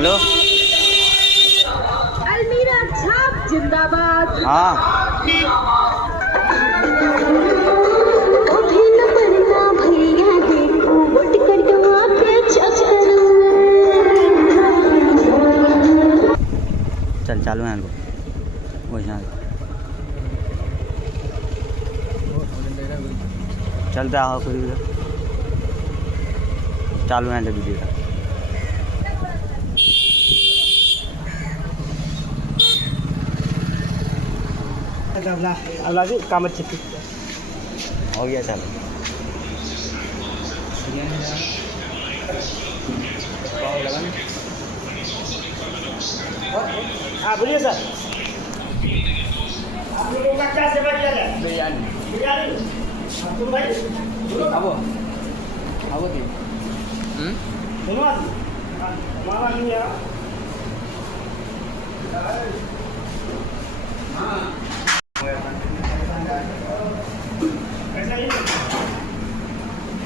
Hello अलमीरा छाप जिंदाबाद। हाँ चल चालू है इनको वही चलता आओ खुद चालू है वीडियो का काम अच्छे हो गया चल हाँ बोलिए सर आप लोगों का क्या सेवा किया जाए बिरयानी तुम भाई आबो आबो ती सुनो हमारा नहीं है ऐसा ही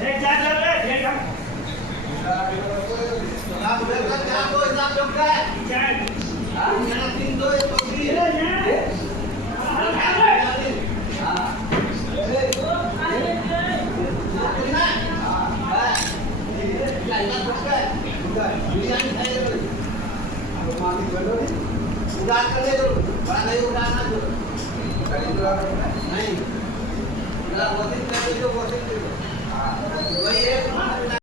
एक चार चल रहे एक हम आप उधर का क्या को हिसाब चुका है चार हां मेरा 3 2 1 3 है उड़ान कर ले दो बड़ा नहीं उड़ाना दो नहीं उड़ा वोटिंग कर दो वोटिंग वही है